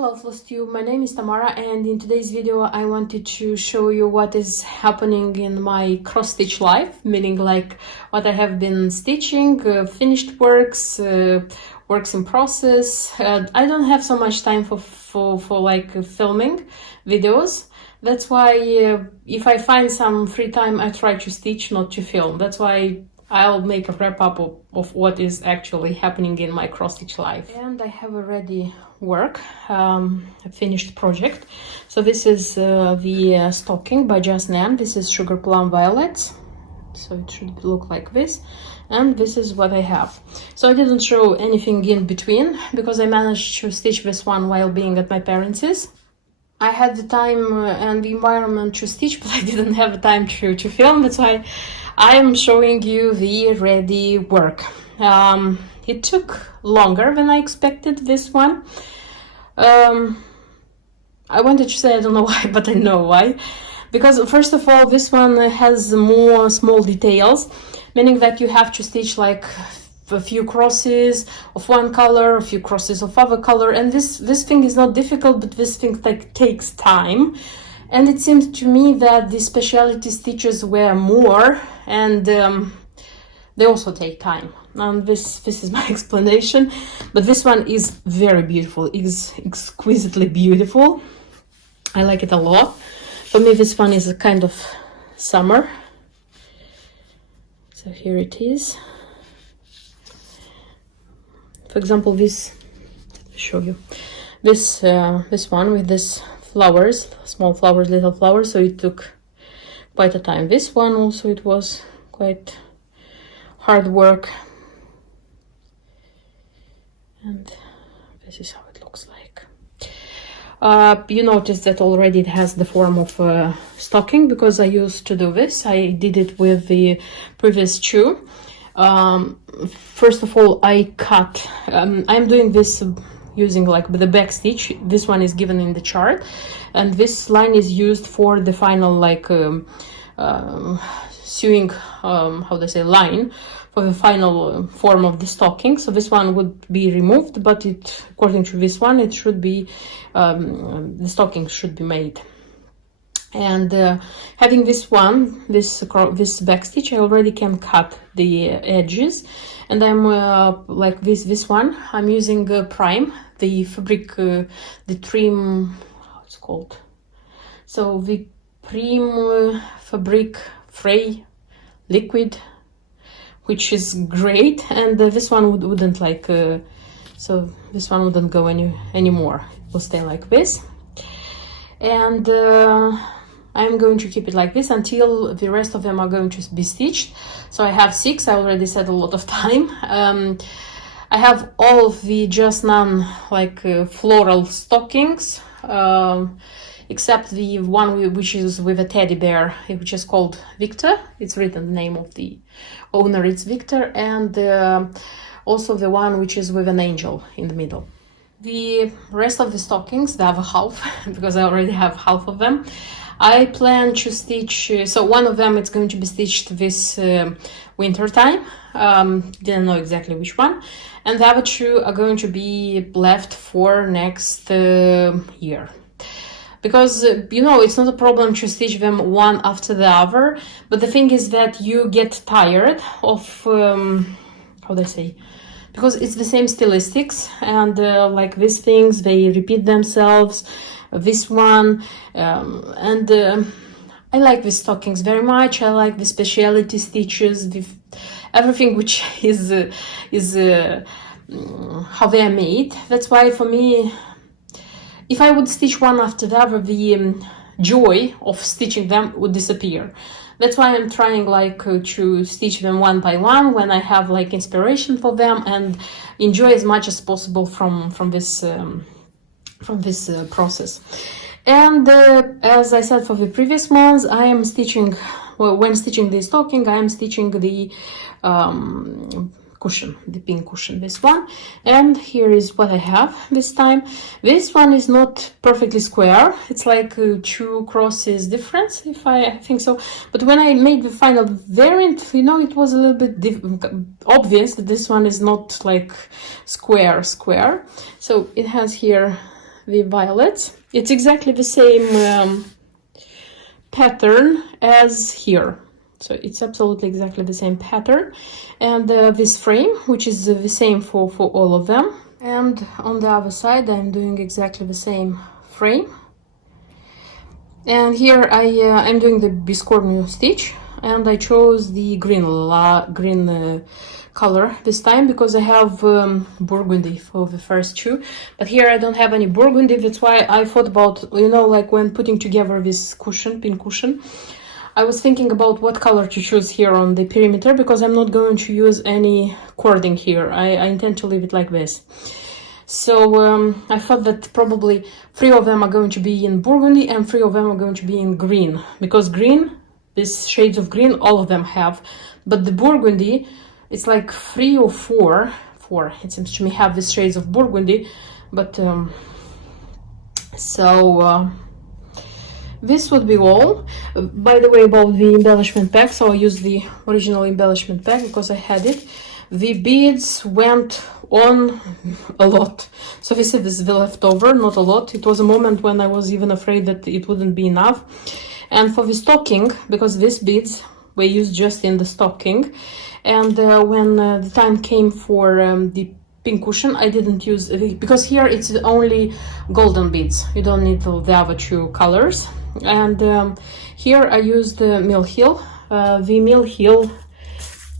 Hello Floss-Tube, my name is Tamara, and in today's video I wanted to show you what is happening in my cross-stitch life, meaning like what I have been stitching, finished works, works in process. I don't have so much time for like filming videos. That's why if I find some free time I try to stitch, not to film. That's why I'll make a wrap-up of what is actually happening in my cross-stitch life. And I have already work, a finished project. So this is the stocking by Just Nan. This is Sugar Plum Violets. So it should look like this. And this is what I have. So I didn't show anything in between because I managed to stitch this one while being at my parents'. I had the time and the environment to stitch, but I didn't have the time to film. That's why I am showing you the ready work. It took longer than I expected, this one. I wanted to say I don't know why, but I know why. Because first of all, this one has more small details, meaning that you have to stitch like a few crosses of one color, a few crosses of other color, and this thing is not difficult, but this thing takes time. And it seemed to me that the specialty stitches were more, and they also take time. And this is my explanation, but this one is very beautiful. It is exquisitely beautiful. I like it a lot. For me, this one is a kind of summer. So here it is. For example, this, let me show you. This one with this flowers, small flowers, little flowers, so it took quite a time. This one also, it was quite hard work. And this is how it looks like. You notice that already it has the form of a stocking because I used to do this. I did it with the previous shoe. First of all, I cut. I'm doing this using like the back stitch. This one is given in the chart, and this line is used for the final like sewing, how do I say, line for the final form of the stocking. So this one would be removed, but it, according to this one, it should be the stocking should be made. And having this one, this back stitch, I already can cut the edges, and I'm like this one. I'm using Prime, the fabric, the trim, how it's called. So the Prime fabric fray liquid, which is great, and this one wouldn't like. So this one wouldn't go anymore. It will stay like this, and I'm going to keep it like this until the rest of them are going to be stitched. So I have 6. I already said a lot of time. I have all of the Just Nan like floral stockings, except the one which is with a teddy bear, which is called Victor. It's written the name of the owner, it's Victor, and also the one which is with an angel in the middle. The rest of the stockings, they have a half, because I already have half of them. I plan to stitch, so one of them it's going to be stitched this winter time. Didn't know exactly which one. And the other 2 are going to be left for next year. Because, you know, it's not a problem to stitch them one after the other, but the thing is that you get tired of, how do I say, because it's the same stylistics, and like these things, they repeat themselves. This one, and I like the stockings very much. I like the specialty stitches, everything which is how they are made. That's why for me, if I would stitch one after the other, the joy of stitching them would disappear. That's why I'm trying like to stitch them one by one when I have like inspiration for them, and enjoy as much as possible from this process. And as I said for the previous ones, I am stitching, well, when stitching the stocking, I am stitching the cushion, the pink cushion, this one. And here is what I have this time. This one is not perfectly square. It's like 2 crosses difference, if I think so. But when I made the final variant, you know, it was a little bit obvious that this one is not like square. So it has here with violets. It's exactly the same pattern as here. So it's absolutely exactly the same pattern. And this frame, which is the same for all of them. And on the other side, I'm doing exactly the same frame. And here I'm doing the biscornu stitch, and I chose the green color this time because I have burgundy for the first two, but here I don't have any burgundy. That's why I thought about, you know, like when putting together this cushion, pin cushion, I was thinking about what color to choose here on the perimeter, because I'm not going to use any cording here. I intend to leave it like this. So I thought that probably 3 of them are going to be in burgundy and 3 of them are going to be in green, because green, these shades of green, all of them have, but the burgundy, it's like 3 or 4, it seems to me, have these shades of burgundy. But this would be all. By the way, about the embellishment pack, so I used the original embellishment pack because I had it. The beads went on a lot, so this is the leftover, not a lot. It was a moment when I was even afraid that it wouldn't be enough. And for the stocking, because these beads were used just in the stocking, and when the time came for the pin cushion, I didn't use it, because here it's only golden beads, you don't need the other 2 colors. And here I used the Mill Hill,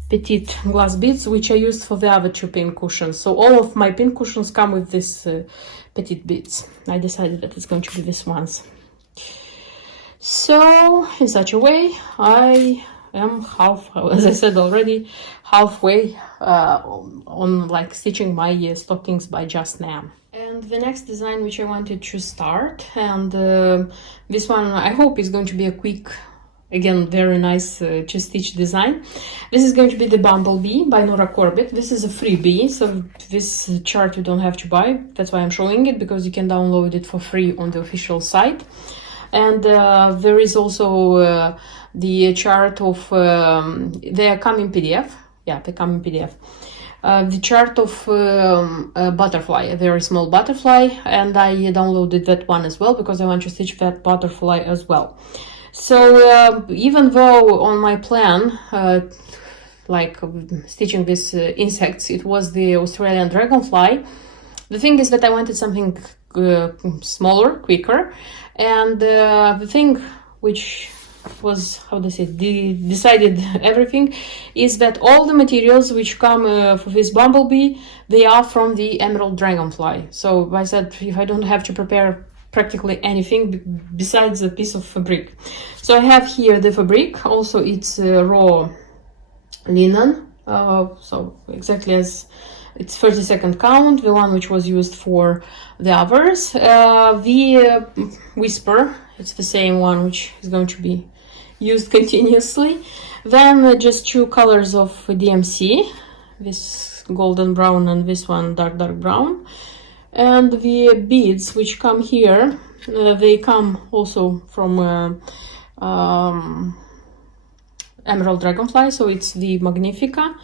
petite glass beads, which I used for the other 2 pin cushions. So all of my pin cushions come with this petite beads. I decided that it's going to be these ones. So in such a way, I am as I said already, halfway on like stitching my stockings by just now. And the next design which I wanted to start, and this one I hope is going to be a quick, again, very nice to stitch design. This is going to be the Bumblebee by Nora Corbett. This is a freebie, so this chart you don't have to buy. That's why I'm showing it, because you can download it for free on the official site. And there is also the chart of, they come in PDF. Yeah, they come in PDF. The chart of a butterfly, a very small butterfly, and I downloaded that one as well because I want to stitch that butterfly as well. So even though on my plan, like stitching these insects, it was the Australian dragonfly, the thing is that I wanted something smaller, quicker, and the thing which was, how do I say, decided everything, is that all the materials which come for this Bumblebee, they are from the Emerald Dragonfly. So I said, if I don't have to prepare practically anything besides a piece of fabric. So I have here the fabric, also it's raw linen, so exactly as it's 32nd count, the one which was used for the others. The Whisper, it's the same one which is going to be used continuously. Then just 2 colors of DMC, this golden brown and this one dark brown. And the beads which come here, they come also from Emerald Dragonfly, so it's the Magnifica,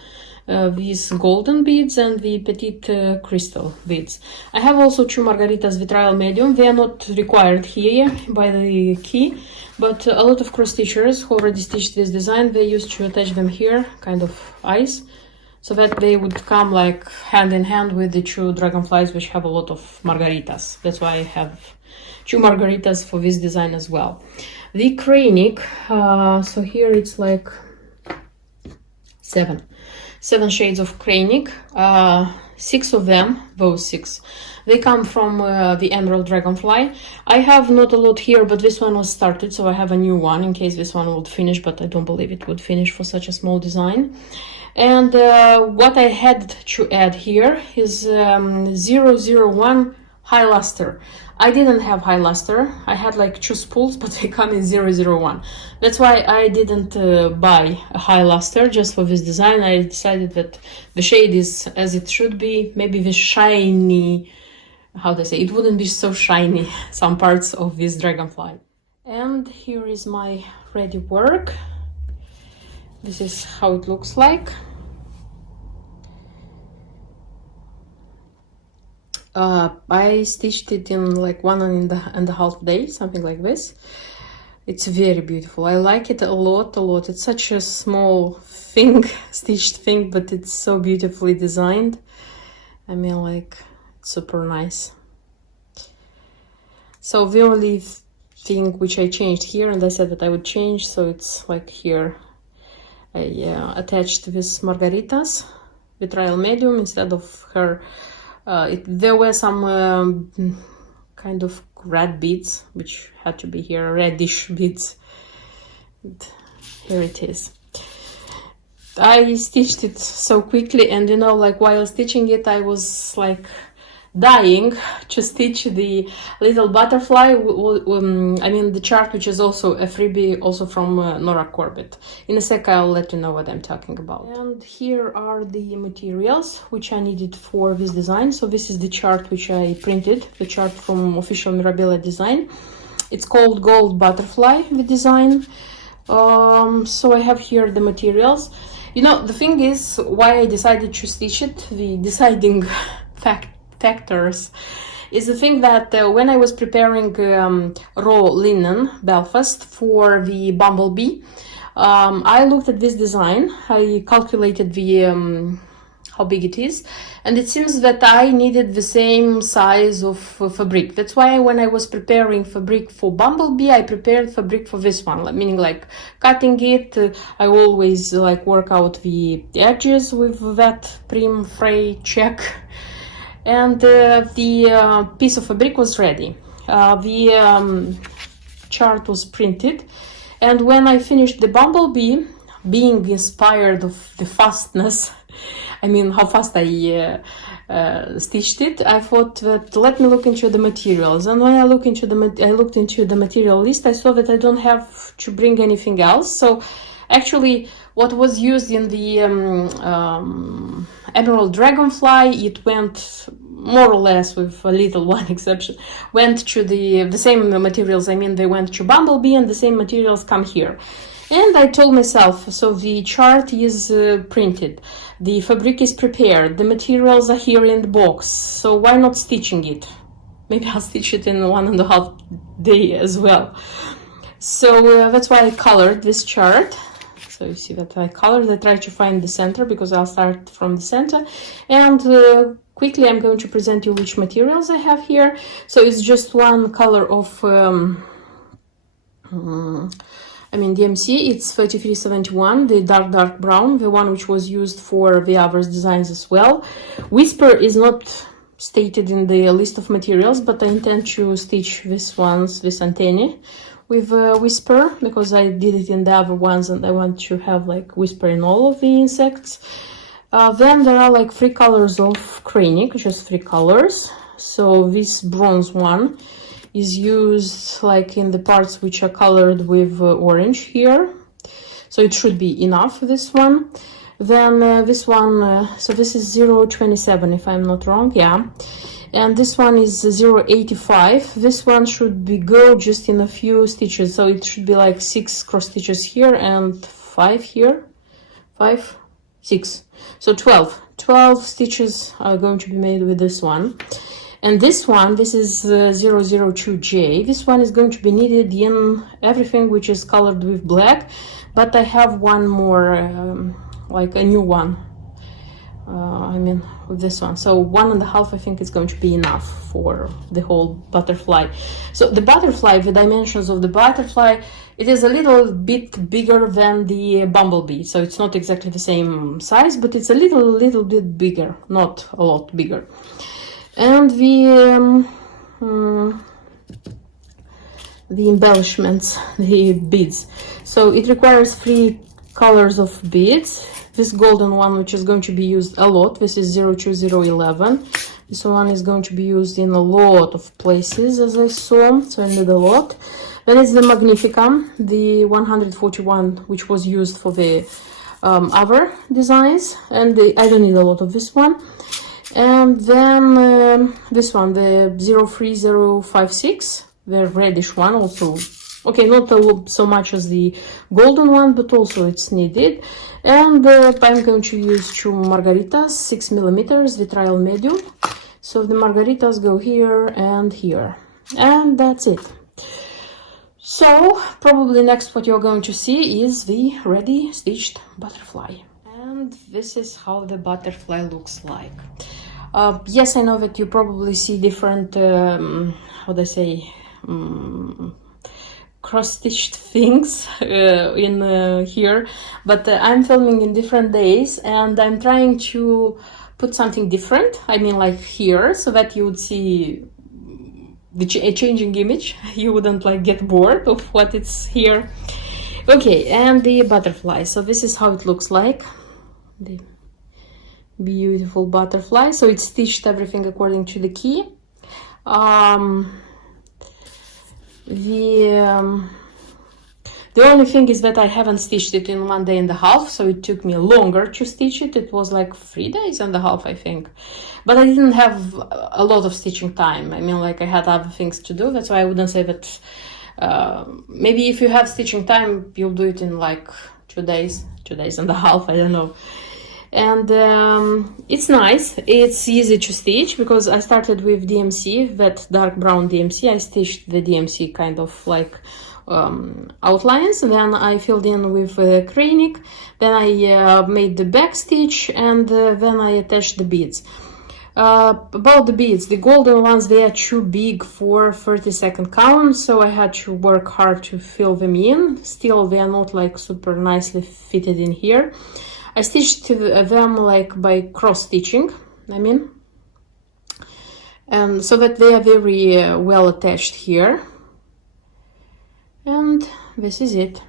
these golden beads, and the petite crystal beads. I have also 2 margaritas vitrile medium. They are not required here by the key, but a lot of cross stitchers who already stitched this design, they used to attach them here, kind of eyes, so that they would come like hand in hand with the 2 dragonflies which have a lot of margaritas. That's why I have 2 margaritas for this design as well. The cranic, so here it's like 7 shades of cranic, 6 of them, those 6, they come from the Emerald Dragonfly. I have not a lot here, but this one was started, so I have a new one in case this one would finish, but I don't believe it would finish for such a small design. And what I had to add here is 001 high luster. I didn't have high luster. I had like 2 spools, but they come in 001. That's why I didn't buy a high luster just for this design. I decided that the shade is as it should be. Maybe the shiny, how do I say, it wouldn't be so shiny, some parts of this dragonfly. And here is my ready work. This is how it looks like. I stitched it in like 1.5 days, something like this. It's very beautiful. I like it a lot. It's such a small thing, stitched thing, but it's so beautifully designed. I mean, like, it's super nice. So the only thing which I changed here, and I said that I would change, so it's like here, I attached this margaritas vitriol medium instead of her. There were some kind of red beads which had to be here, reddish beads. And here it is. I stitched it so quickly, and you know, like while stitching it, I was like dying to stitch the little butterfly. I mean the chart, which is also a freebie, also from Nora Corbett. In a sec I'll let you know what I'm talking about. And here are the materials which I needed for this design. So this is the chart which I printed, the chart from official Mirabella design. It's called Gold Butterfly, the design. So I have here the materials. You know, the thing is why I decided to stitch it, the deciding factors is the thing that when I was preparing raw linen Belfast for the Bumblebee, I looked at this design, I calculated the how big it is, and it seems that I needed the same size of fabric. That's why when I was preparing fabric for Bumblebee, I prepared fabric for this one, meaning like cutting it. I always like work out the edges with that prim fray check. And the piece of fabric was ready. The chart was printed, and when I finished the Bumblebee, being inspired of the fastness, I mean how fast I stitched it, I thought that let me look into the materials. And when I looked into the material list, I saw that I don't have to bring anything else. So actually, what was used in the Emerald Dragonfly, it went more or less, with a little one exception, went to the same materials. I mean, they went to Bumblebee, and the same materials come here. And I told myself, so the chart is printed, the fabric is prepared, the materials are here in the box, so why not stitching it? Maybe I'll stitch it in 1.5 day as well. So that's why I colored this chart. So you see that I colored, I tried to find the center, because I'll start from the center. And quickly I'm going to present you which materials I have here. So it's just one color of DMC, it's 3371, the dark brown, the one which was used for the others designs as well. Whisper is not stated in the list of materials, but I intend to stitch this antennae with Whisper, because I did it in the other ones and I want to have like Whisper in all of the insects. Then there are like 3 colors of Cranic, just 3 colors. So this bronze one is used like in the parts which are colored with orange here, so it should be enough, this one. Then this one, so this is 0.27 if I'm not wrong, yeah, and this one is 0.85. This one should go just in a few stitches, so it should be like 6 cross stitches here and 5 here, 5, 6, so 12 stitches are going to be made with this one. And this one, this is 002J. This one is going to be needed in everything which is colored with black, but I have one more, like a new one. With this one. So 1.5, I think, is going to be enough for the whole butterfly. So the butterfly, the dimensions of the butterfly, it is a little bit bigger than the Bumblebee. So it's not exactly the same size, but it's a little bit bigger, not a lot bigger. And the embellishments, the beads. So it requires 3 colors of beads. This golden one, which is going to be used a lot, this is 02011. This one is going to be used in a lot of places, as I saw, so I need a lot. Then it's the Magnificum, the 141, which was used for the other designs, and I don't need a lot of this one. And then this one, the 03056, the reddish one, also, okay, not so much as the golden one, but also it's needed. And I'm going to use 2 margaritas, 6mm, vitriol medium. So the margaritas go here and here, and that's it. So probably next what you're going to see is the ready stitched butterfly. And this is how the butterfly looks like. Yes, I know that you probably see different, how do I say, cross-stitched things in here, but I'm filming in different days and I'm trying to put something different, I mean like here, so that you would see a changing image, you wouldn't like get bored of what it's here. Okay, and the butterfly, so this is how it looks like, the beautiful butterfly. So it's stitched everything according to the key. The only thing is that I haven't stitched it in 1.5 days, so it took me longer to stitch it. It was like 3.5 days, I think. But I didn't have a lot of stitching time. I mean, like I had other things to do. That's why I wouldn't say that. Maybe if you have stitching time, you'll do it in like 2 days, 2.5 days, I don't know. And it's nice. It's easy to stitch because I started with DMC, that dark brown DMC. I stitched the DMC kind of like outlines, and then I filled in with Kraynik, then I made the back stitch, and then I attached the beads. About the beads, the golden ones, they are too big for 30-second count, so I had to work hard to fill them in. Still, they are not like super nicely fitted in here. I stitched them like by cross stitching, I mean, and so that they are very well attached here. And this is it.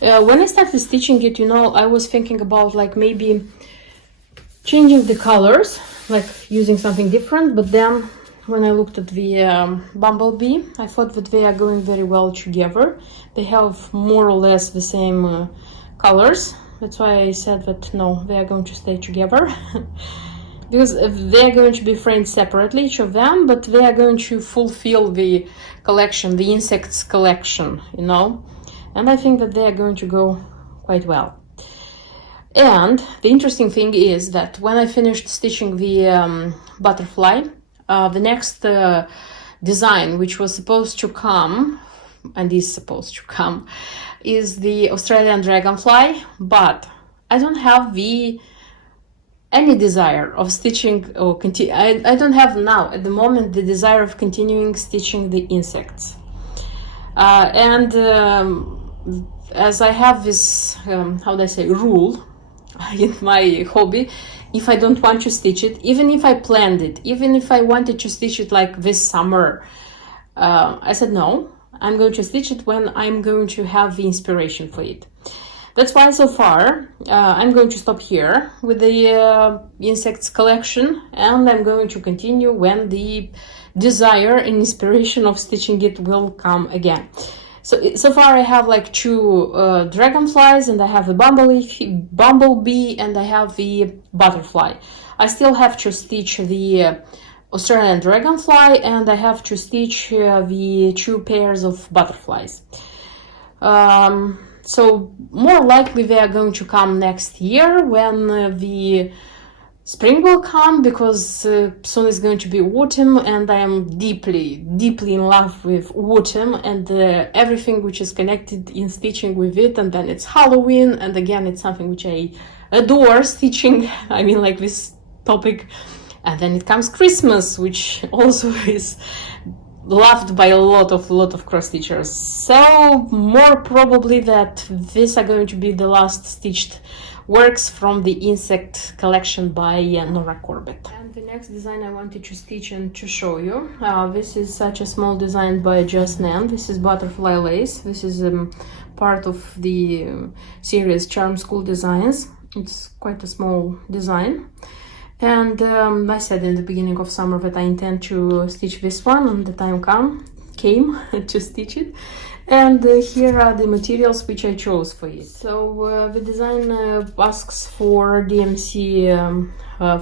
When I started stitching it, you know, I was thinking about like maybe changing the colors, like using something different, but then when I looked at the Bumblebee, I thought that they are going very well together. They have more or less the same colors. That's why I said that no, they are going to stay together. Because they are going to be framed separately, each of them, but they are going to fulfill the collection, the insects collection, you know. And I think that they are going to go quite well. And the interesting thing is that when I finished stitching the butterfly, the next design, which was supposed to come, and is supposed to come, is the Australian Dragonfly, but I don't have any desire of stitching or continue. I don't have now at the moment the desire of continuing stitching the insects. As I have this, how do I say, rule in my hobby, if I don't want to stitch it, even if I planned it, even if I wanted to stitch it like this summer, I said no, I'm going to stitch it when I'm going to have the inspiration for it. That's why so far I'm going to stop here with the insects collection, and I'm going to continue when the desire and inspiration of stitching it will come again. So far I have like 2 dragonflies, and I have the bumblebee, and I have the butterfly. I still have to stitch the Australian Dragonfly, and I have to stitch the 2 pairs of butterflies. So more likely they are going to come next year when the spring will come, because soon is going to be autumn, and I am deeply in love with autumn and everything which is connected in stitching with it. And then it's Halloween, and again it's something which I adore stitching. I mean, like this topic. And then it comes Christmas, which also is loved by a lot of cross stitchers. So more probably that these are going to be the last stitched works from the insect collection by Nora Corbett. And the next design I wanted to stitch and to show you, this is such a small design by Just Nan. This is butterfly lace. This is part of the series Charm School Designs. It's quite a small design. And I said in the beginning of summer that I intend to stitch this one, and the time came to stitch it. And here are the materials which I chose for it. So the design asks for DMC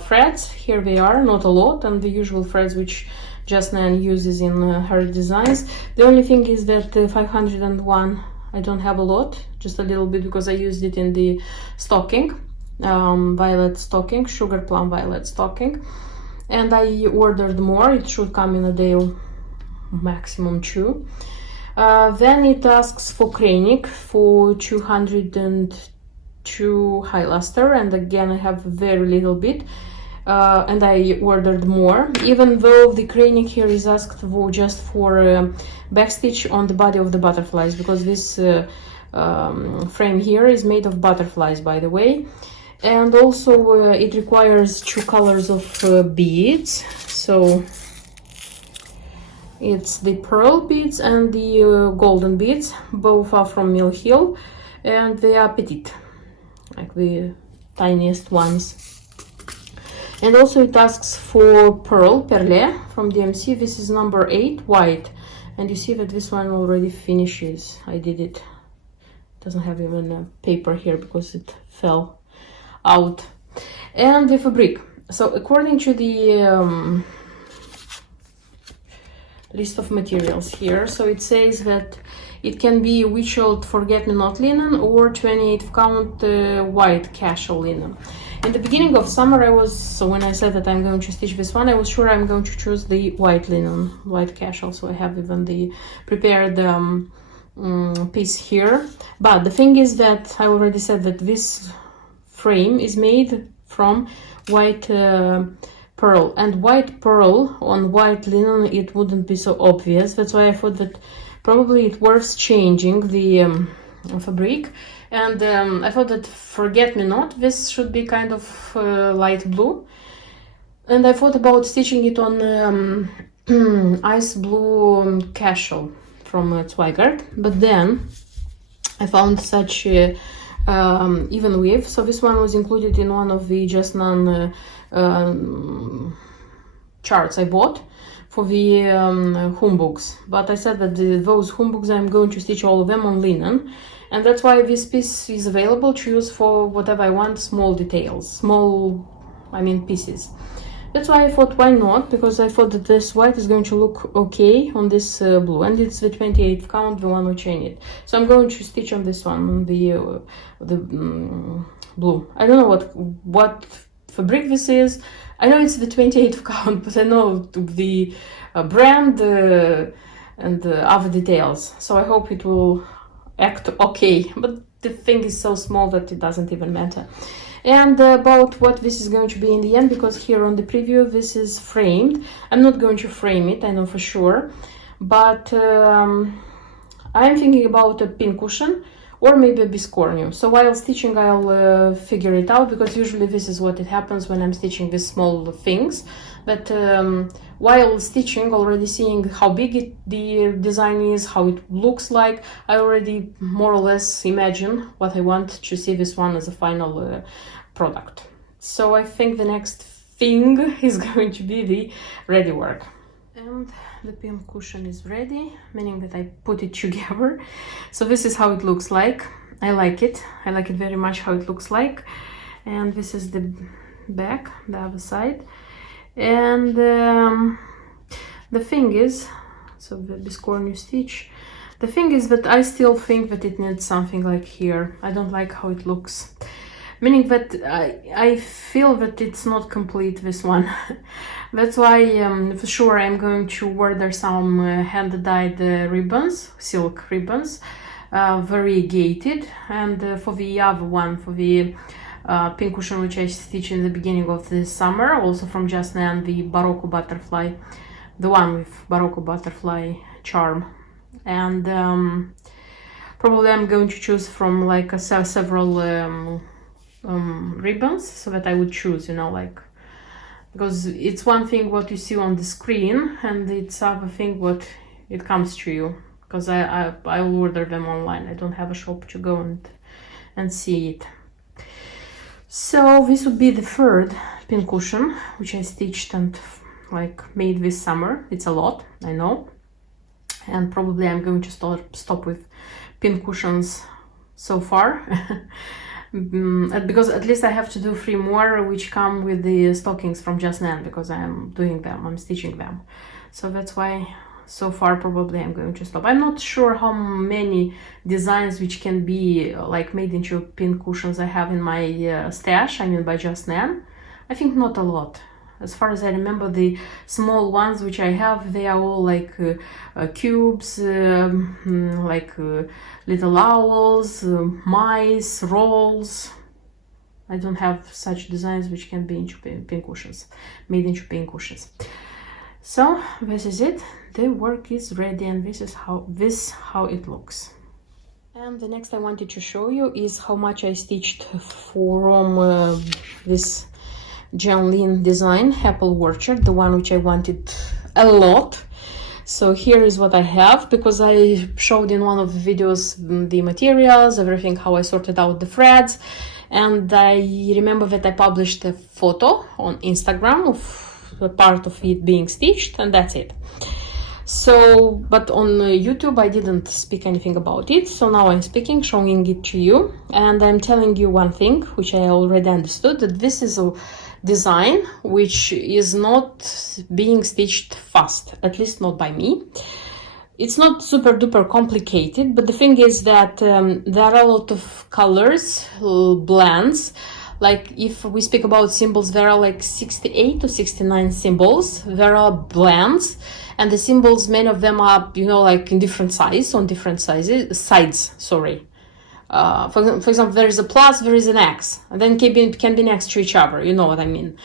threads. Here they are, not a lot, and the usual threads which Just Nan uses in her designs. The only thing is that 501, I don't have a lot, just a little bit, because I used it in the stocking. Violet stocking, sugar plum violet stocking. and I ordered more. It should come in a day or maximum 2. Then it asks for Kreinik for 202 high luster, and again I have very little bit, and I ordered more, even though the Kreinik here is asked for just for backstitch on the body of the butterflies, because this frame here is made of butterflies, by the way. And also it requires 2 colors of beads, so it's the pearl beads and the golden beads. Both are from Mill Hill, and they are petite, like the tiniest ones. And also it asks for pearl perle from DMC. This is number 8, white, and you see that this one already finishes. I did it. It doesn't have even a paper here because it fell out. And the fabric. So according to the list of materials here, so it says that it can be whistled forget-me-not linen or 28 count white casual linen. In the beginning of summer, so when I said that I'm going to stitch this one, I was sure I'm going to choose the white linen, white casual, so I have even the prepared piece here. But the thing is that I already said that this frame is made from white pearl, and white pearl on white linen, it wouldn't be so obvious. That's why I thought that probably it's worth changing the fabric, and I thought that forget-me-not, this should be kind of light blue, and I thought about stitching it on ice blue casual from Zweigart, but then I found such even width, so this one was included in one of the Just None charts I bought for the home books, but I said that those home books I'm going to stitch all of them on linen, and that's why this piece is available to use for whatever I want, small details, pieces. That's why I thought, why not, because I thought that this white is going to look okay on this blue, and it's the 28th count, the one which I need. So I'm going to stitch on this one, the blue. I don't know what fabric this is. I know it's the 28th count, but I know the brand and other details. So I hope it will act okay, but the thing is so small that it doesn't even matter. And about what this is going to be in the end, because here on the preview this is framed. I'm not going to frame it, I know for sure, but I'm thinking about a pincushion or maybe a biscornu. So while stitching I'll figure it out, because usually this is what it happens when I'm stitching these small things. But while stitching, already seeing how big the design is, how it looks like, I already more or less imagine what I want to see this one as a final product. So I think the next thing is going to be the ready work. And the pin cushion is ready, meaning that I put it together. So this is how it looks like. I like it very much how it looks like. And this is the back, the other side. And the thing is, so the biscornu stitch, the thing is that I still think that it needs something like here. I don't like how it looks, meaning that I feel that it's not complete, this one. That's why for sure I'm going to order some hand-dyed ribbons, silk ribbons, variegated, and for the other one, for the pin cushion which I stitched in the beginning of the summer, also from Just None, the Barocco butterfly, the one with Barocco butterfly charm. And probably I'm going to choose from like several ribbons, so that I would choose, you know, like, because it's one thing what you see on the screen and it's other thing what it comes to you, because I'll order them online. I don't have a shop to go and see it. So this would be the third pin cushion which I stitched and like made this summer. It's a lot, I know, and probably I'm going to stop with pin cushions so far. Because at least I have to do 3 more which come with the stockings from Just None, because I'm doing them, I'm stitching them. So that's why so far probably I'm going to stop. I'm not sure how many designs which can be like made into pin cushions I have in my stash, I mean by Just None. I think not a lot. as far as I remember, the small ones which I have, they are all like cubes, like little owls, mice, rolls. I don't have such designs which can be into pincushions, made into pincushions. So this is it. The work is ready, and this is how it looks. And the next I wanted to show you is how much I stitched from this John Lynn design, Apple Orchard, the one which I wanted a lot. So here is what I have, because I showed in one of the videos the materials, everything, how I sorted out the threads. And I remember that I published a photo on Instagram of a part of it being stitched, and that's it. So, but on YouTube I didn't speak anything about it, so now I'm speaking, showing it to you, and I'm telling you one thing which I already understood, that this is a design which is not being stitched fast, at least not by me. It's not super duper complicated, but the thing is that there are a lot of colors, blends. Like if we speak about symbols, there are like 68 to 69 symbols. There are blends, and the symbols, many of them are, you know, like in different size, on different sides, sorry. For example, there is a plus, there is an X, and then can be next to each other, you know what I mean.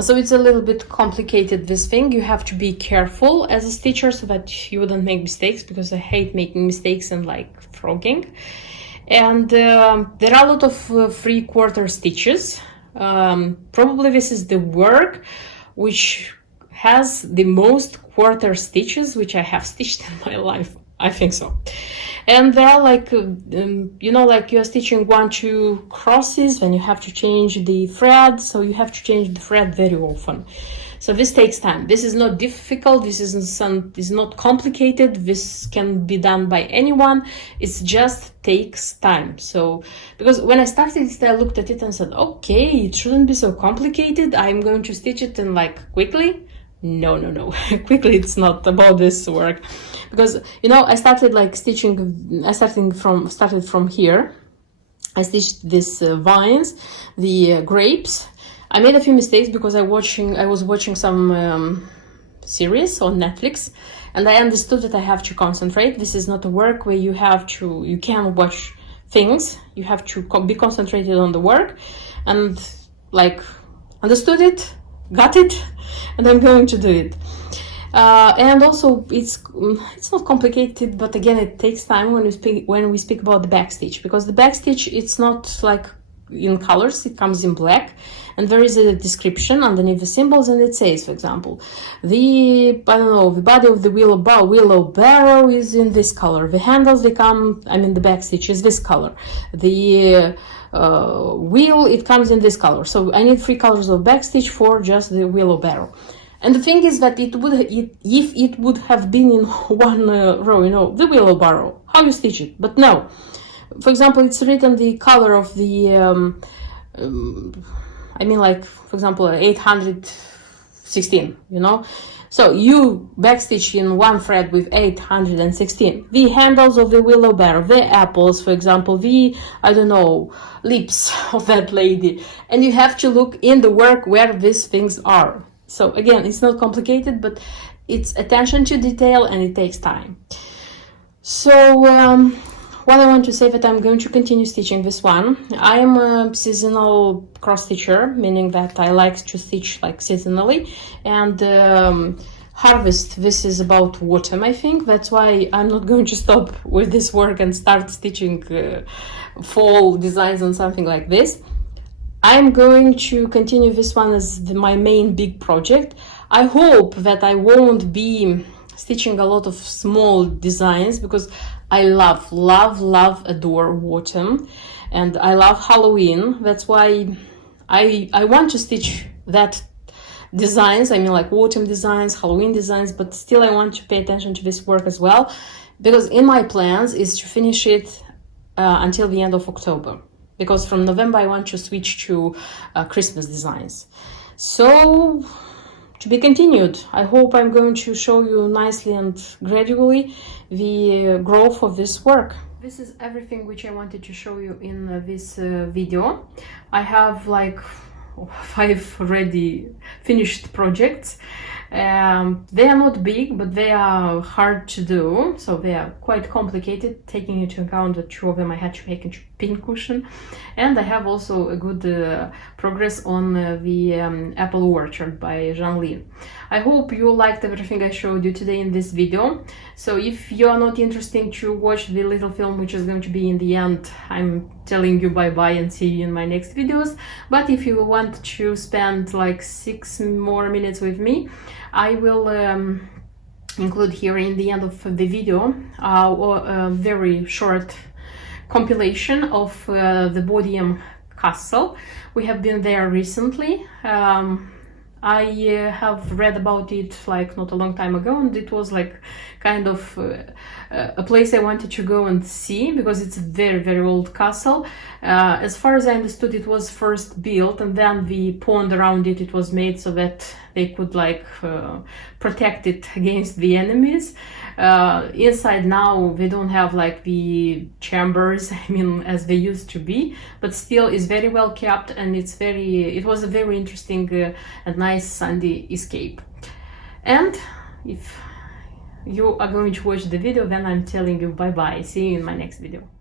So it's a little bit complicated, this thing. You have to be careful as a stitcher so that you wouldn't make mistakes, because I hate making mistakes and like frogging. And there are a lot of 3/4 stitches. Probably this is the work which has the most quarter stitches which I have stitched in my life. I think so. And there are like, you know, like you're stitching 1-2 crosses, then you have to change the thread. So you have to change the thread very often. So this takes time. This is not difficult. This is not complicated. This can be done by anyone. It just takes time. So, because when I started it, I looked at it and said, okay, it shouldn't be so complicated. I'm going to stitch it in like quickly. No. Quickly, it's not about this work. Because, you know, I started like stitching, started from here. I stitched these vines, the grapes. I made a few mistakes because I was watching some series on Netflix, and I understood that I have to concentrate. This is not a work where you can watch things. You have to be concentrated on the work, and like understood it, got it, and I'm going to do it. And also it's not complicated, but again it takes time when we speak about the backstitch, because the backstitch, it's not like in colors, it comes in black, and there is a description underneath the symbols, and it says, for example, the body of the wheelbarrow is in this color, the handles, the backstitch is this color, the wheel, it comes in this color. So I need 3 colors of backstitch for just the wheelbarrow. And the thing is that if it would have been in one row, you know, the wheelbarrow, how you stitch it, but no. For example, it's written the color of the, for example, 816, you know. So you backstitch in one thread with 816. The handles of the wheelbarrow, the apples, for example, the, lips of that lady. And you have to look in the work where these things are. So again, it's not complicated, but it's attention to detail, and it takes time. So, what I want to say that I'm going to continue stitching this one. I am a seasonal cross stitcher, meaning that I like to stitch like seasonally, and harvest, this is about autumn, I think. That's why I'm not going to stop with this work and start stitching fall designs on something like this. I'm going to continue this one as my main big project. I hope that I won't be stitching a lot of small designs, because I love, adore autumn, and I love Halloween. That's why I want to stitch that designs, like autumn designs, Halloween designs, but still I want to pay attention to this work as well, because in my plans is to finish it until the end of October, because from November I want to switch to Christmas designs. So, to be continued. I hope I'm going to show you nicely and gradually the growth of this work. This is everything which I wanted to show you in this video. I have like 5 already finished projects. They are not big, but they are hard to do, so they are quite complicated, taking into account that 2 of them I had to make a pincushion. And I have also a good progress on the apple orchard by Jean-Lee. I hope you liked everything I showed you today in this video. So if you are not interested to watch the little film, which is going to be in the end, I'm telling you bye bye and see you in my next videos. But if you want to spend like 6 more minutes with me, I will include here in the end of the video a very short compilation of the Bodiam Castle. We have been there recently. I have read about it like not a long time ago, and it was like kind of a place I wanted to go and see, because it's a very, very old castle. As far as I understood, it was first built, and then the pond around it was made so that they could like protect it against the enemies. Inside now they don't have like the chambers, I mean, as they used to be, but still is very well kept, and it was a very interesting and nice Sunday escape. And if you are going to watch the video, then I'm telling you bye bye, see you in my next video.